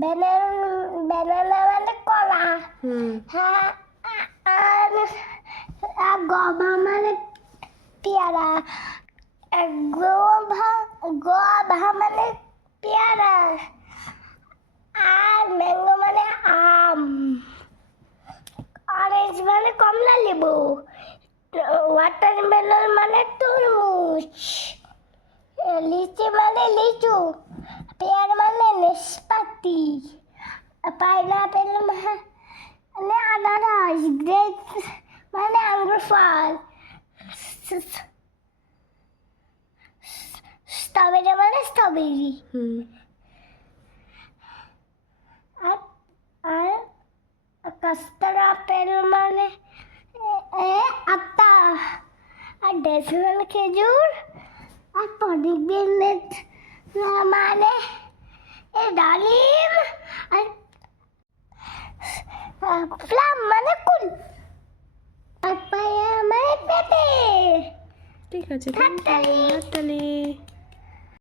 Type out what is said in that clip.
Banana মানে কলা। হ্যাঁ, আর গভা মানে পেয়ারা। গভা মানে পেয়ারা। আর ম্যাঙ্গো মানে আম। অরেঞ্জ মানে কমলা লেবু। ওয়াটারমেলন মানে তরমুজ। লিচি মানে লিচু। পেয়ার মানে নাশপাতি। পাইনাপেল মানে আনারস। গ্রেপস মানে আঙ্গুর ফল। স্ট্রবেরি মানে স্ট্রবেরি। আর কাস্টার্ড আপেল মানে আতা। আর ডেটস মানে খেজুর। আর পমিগ্রেনেট মানে ডালিম। আর প্লাম মানে কুল। পাপায়া মানে পেঁপে। ঠিক আছে, হাততালি।